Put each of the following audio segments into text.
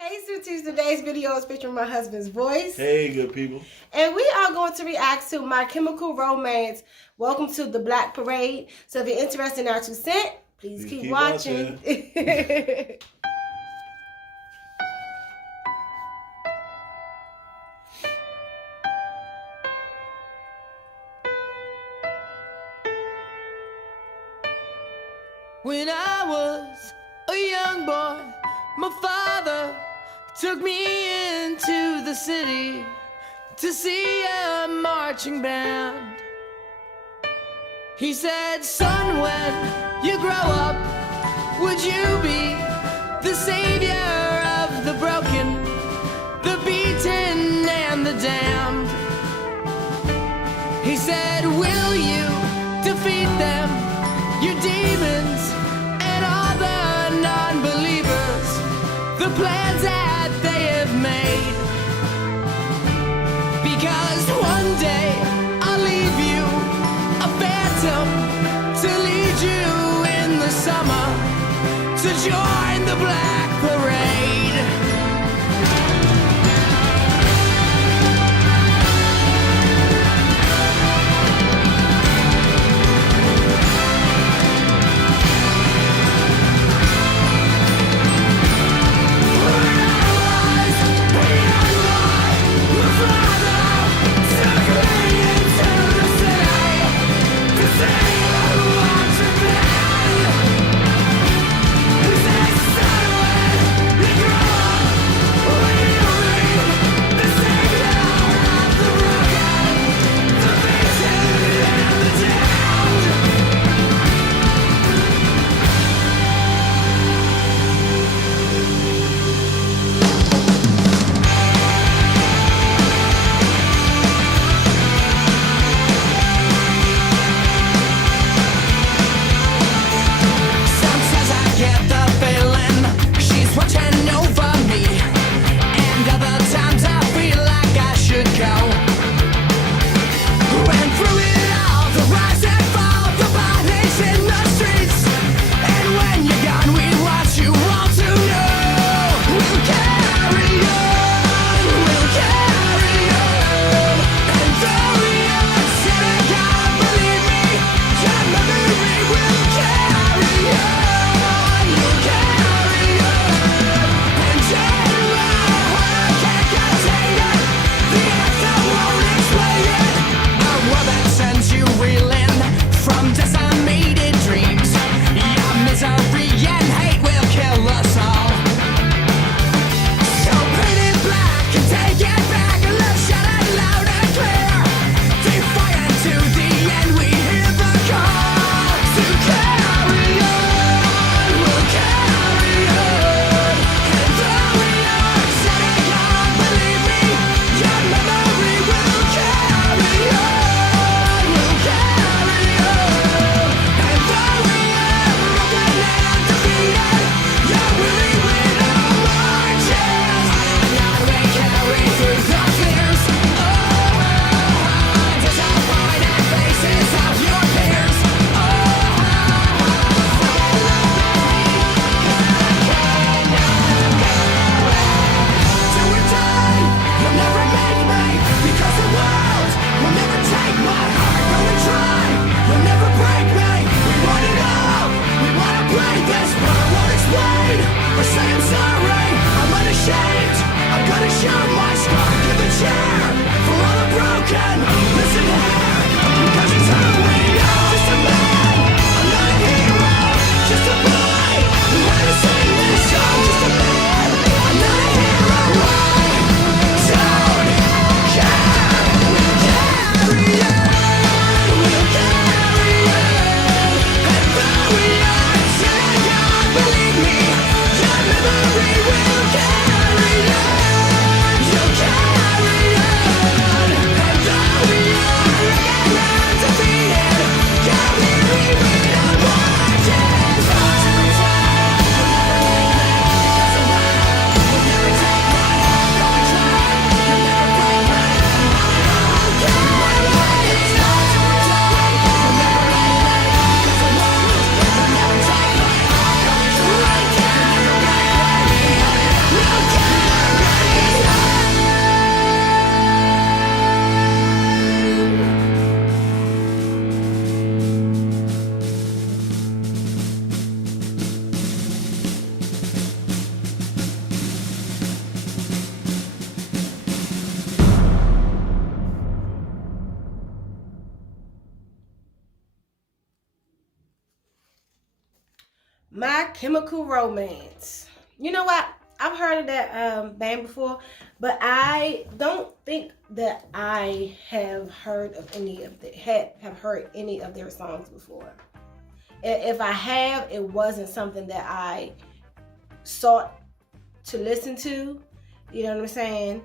Hey, Sutis, today's video is featuring my husband's voice. Hey, good people. And we are going to react to My Chemical Romance. Welcome to the Black Parade. So if you're interested in our 2 cents, please keep watching. When I was a young boy, my father took me into the city to see a marching band. He said, son, when you grow up, would you be the savior of the broken, the beaten, and the damned? He said, will you defeat them, your demons, and all the non-believers, the plans that they have made? Because one day I'll leave you a phantom to lead you in the summer to join the Black Parade. Chemical Romance. You know what? I've heard of that band before, but I don't think that I have heard of any of their songs before. If I have, it wasn't something that I sought to listen to. You know what I'm saying?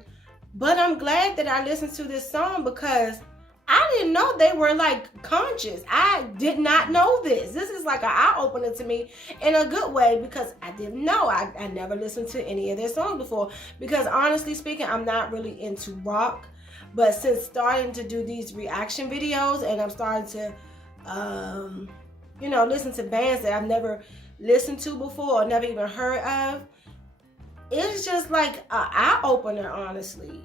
But I'm glad that I listened to this song because I didn't know they were like conscious. I did not know this. This is like an eye-opener to me in a good way because I didn't know. I never listened to any of their songs before because honestly speaking, I'm not really into rock. But since starting to do these reaction videos and I'm starting to, listen to bands that I've never listened to before or never even heard of, it's just like an eye-opener, honestly.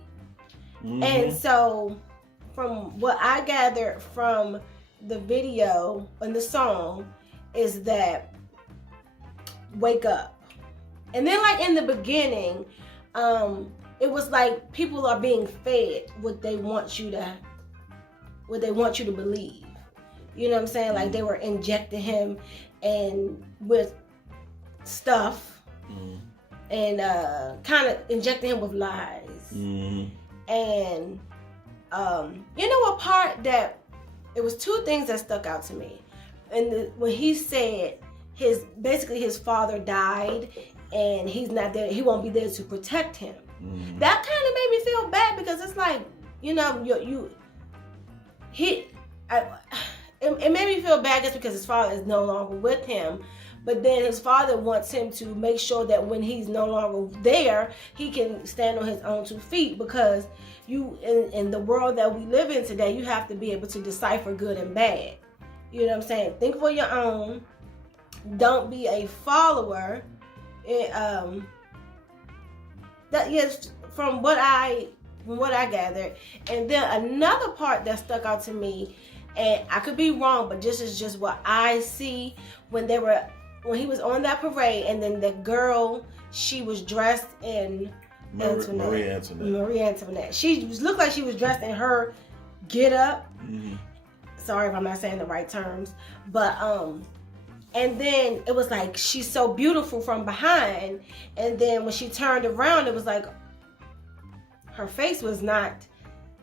Mm-hmm. And so from what I gathered from the video and the song is that wake up. And then like in the beginning, it was like people are being fed what they want you to believe. You know what I'm saying? Like they were injecting him and with stuff and kind of injecting him with lies. And you know a part that it was two things that stuck out to me. And when he said his father died and he's not there, he won't be there to protect him. That kind of made me feel bad because it's like, it made me feel bad just because his father is no longer with him. But then his father wants him to make sure that when he's no longer there, he can stand on his own 2 feet because in the world that we live in today, you have to be able to decipher good and bad. You know what I'm saying? Think for your own. Don't be a follower. From what I gathered. And then another part that stuck out to me, and I could be wrong, but this is just what I see when he was on that parade, and then the girl, she was dressed in Marie Antoinette. She looked like she was dressed in her get up. Sorry if I'm not saying the right terms, but and then it was like she's so beautiful from behind, and then when she turned around, it was like her face was not.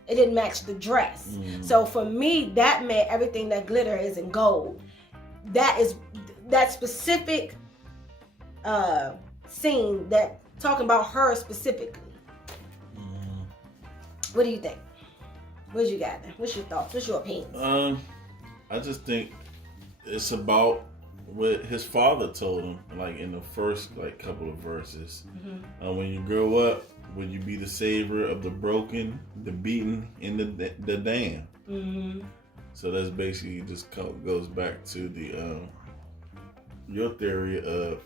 It didn't match the dress. So for me, that meant everything that glitter is in gold. That specific scene that talking about her specifically. What do you think? What you got there? What's your thoughts? What's your opinions? I just think it's about what his father told him, like in the first couple of verses. When you grow up, will you be the savior of the broken, the beaten, and the damned? So that's basically just goes back to the your theory of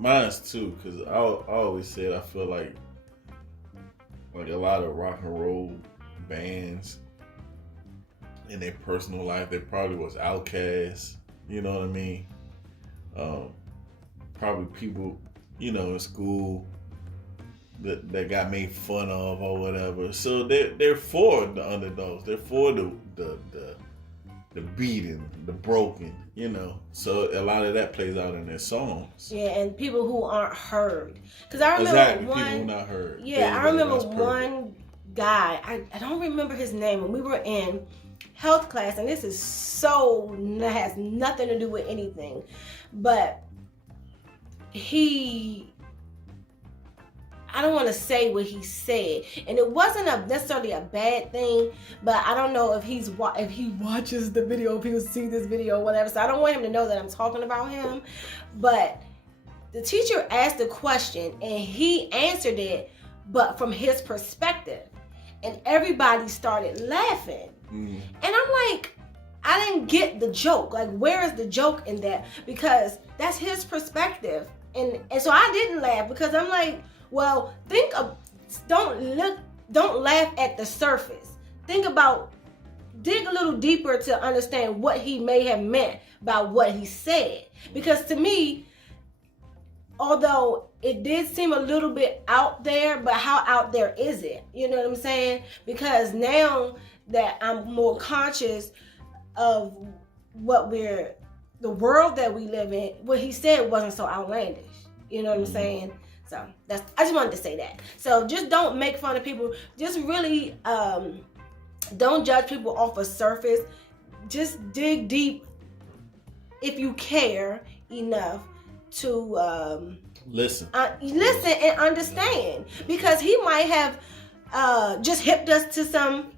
mine's too, because I always said I feel like a lot of rock and roll bands in their personal life, they probably was outcasts. You know what I mean? Probably people, in school that got made fun of or whatever. So they're for the underdogs. They're for the beaten, the broken. So a lot of that plays out in their songs. Yeah, and people who aren't heard. Because I remember people who not heard. Yeah, I remember one guy. I don't remember his name. When we were in health class, and this is has nothing to do with anything, but I don't want to say what he said, and it wasn't necessarily a bad thing, but I don't know if he watches the video, if he will see this video, whatever. So I don't want him to know that I'm talking about him. But the teacher asked a question, and he answered it, but from his perspective, and everybody started laughing. And I'm like, I didn't get the joke. Like, where is the joke in that? Because that's his perspective, and so I didn't laugh because I'm like, well, don't laugh at the surface. Dig a little deeper to understand what he may have meant by what he said. Because to me, although it did seem a little bit out there, but how out there is it? You know what I'm saying? Because now that I'm more conscious of the the world that we live in, what he said wasn't so outlandish. You know what I'm saying? So I just wanted to say that. So just don't make fun of people. Just really don't judge people off a surface. Just dig deep if you care enough to listen and understand, because he might have just hipped us to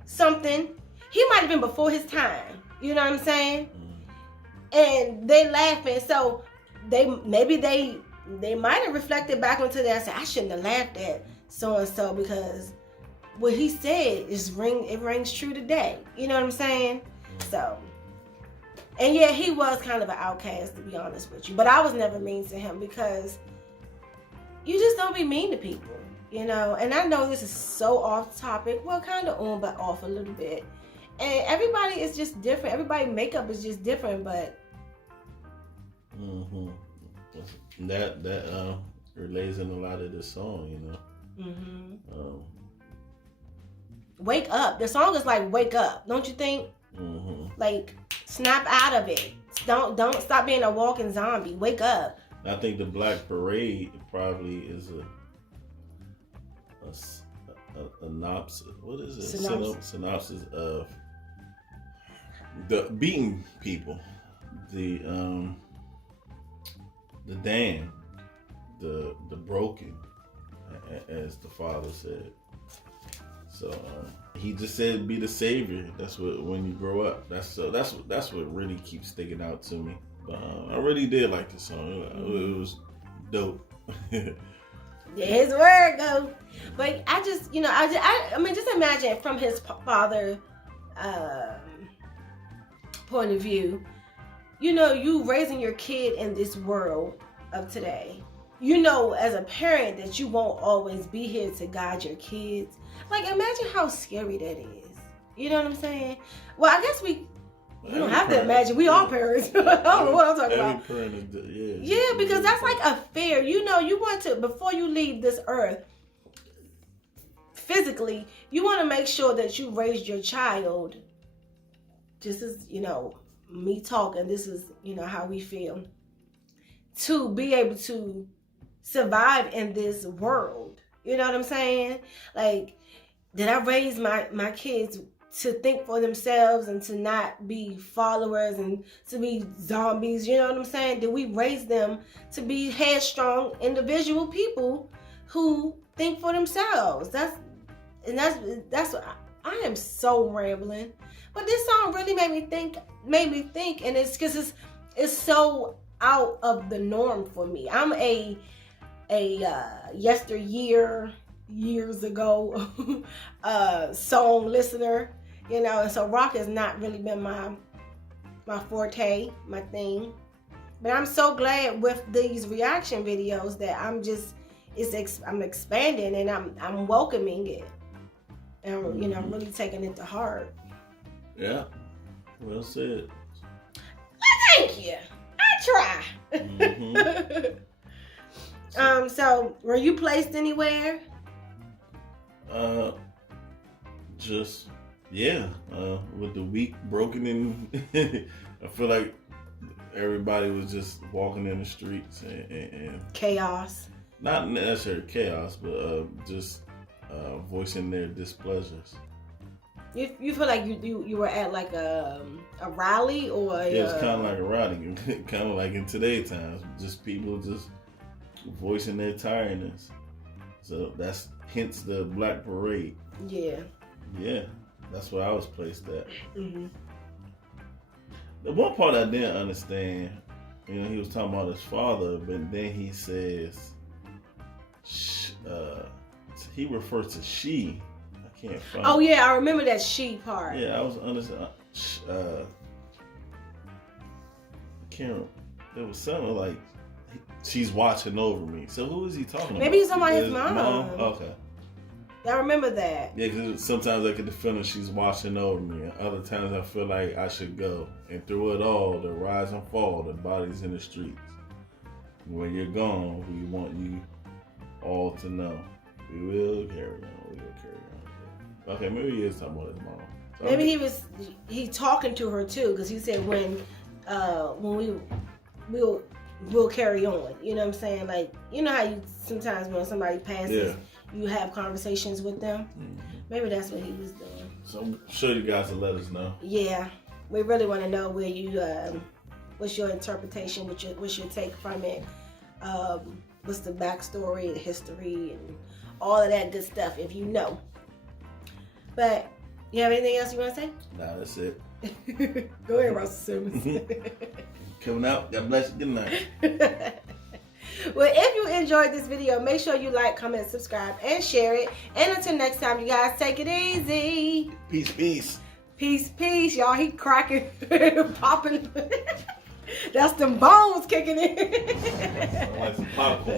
something. He might have been before his time. You know what I'm saying? And they laughing, so they might have reflected back onto that and said, I shouldn't have laughed at so and so, because what he said it rings true today. You know what I'm saying? So, and yeah, he was kind of an outcast, to be honest with you. But I was never mean to him, because you just don't be mean to people, you know. And I know this is so off topic. Well, kind of on, but off a little bit. And everybody is just different. Everybody's makeup is just different, but. That relays in a lot of this song, you know. Wake up. The song is like wake up, don't you think? Like snap out of it. Don't stop being a walking zombie. Wake up. I think the Black Parade probably is a synopsis. What is it? Synopsis of the beaten people, the damned, the broken, as the father said. So he just said, "Be the savior." That's what, when you grow up. That's what really keeps sticking out to me. But I really did like the song. It was dope. Yeah, his word go. But I just, you know, I mean, just imagine from his father point of view. You know, you raising your kid in this world of today. You know, as a parent, that you won't always be here to guide your kids. Like, imagine how scary that is. You know what I'm saying? Well, I guess we don't have to imagine. We all parents. I don't know what I'm talking about. Parent is, yeah, because that's like a fear. You know, you want to, before you leave this earth, physically, you want to make sure that you raised your child, just as, you know, me talking, this is, you know, how we feel, to be able to survive in this world. You know what I'm saying? Like, did I raise my kids to think for themselves and to not be followers and to be zombies? You know what I'm saying? Did we raise them to be headstrong individual people who think for themselves? That's what I am so rambling. But this song really made me think, and it's because it's so out of the norm for me. I'm a years ago song listener, you know, and so rock has not really been my forte, my thing. But I'm so glad with these reaction videos that I'm expanding and I'm welcoming it, and you know, I'm really taking it to heart. Yeah, well said. Thank you. I try. So were you placed anywhere? Just with the week broken in. I feel like everybody was just walking in the streets and chaos. Not necessarily chaos, but just voicing their displeasures. You feel like you were at like a rally, or it's kind of like a rally, kind of like in today's times, just people just voicing their tiredness. So that's hence the Black Parade. Yeah, that's where I was placed at. The one part I didn't understand, you know, he was talking about his father, but then he says, he refers to she. I can't find. Oh yeah, I remember that she part. Yeah, I was understand. Can't. It was something like she's watching over me. So who is he talking about? Maybe he's talking about his mom. Okay. I remember that. Yeah, because sometimes I get the feeling she's watching over me, and other times I feel like I should go. And through it all, the rise and fall, the bodies in the streets. When you're gone, we want you all to know. We will carry on. Okay, maybe he is talking about his mom. So maybe he talking to her too, because he said when when we'll carry on. You know what I'm saying? Like, you know how you sometimes when somebody passes, you have conversations with them. Maybe that's what he was doing. So I'm sure you guys will let us know. Yeah, we really want to know where you, what's your interpretation, what's your take from it, what's the backstory, the history, and all of that good stuff, if you know. But you have anything else you want to say? Nah, that's it. Go ahead, Russell Simmons. Coming out. God bless you. Good night. Well, if you enjoyed this video, make sure you like, comment, subscribe, and share it. And until next time, you guys take it easy. Peace, peace. Peace, peace. Y'all, he cracking, popping. That's them bones kicking in. I like some popcorn.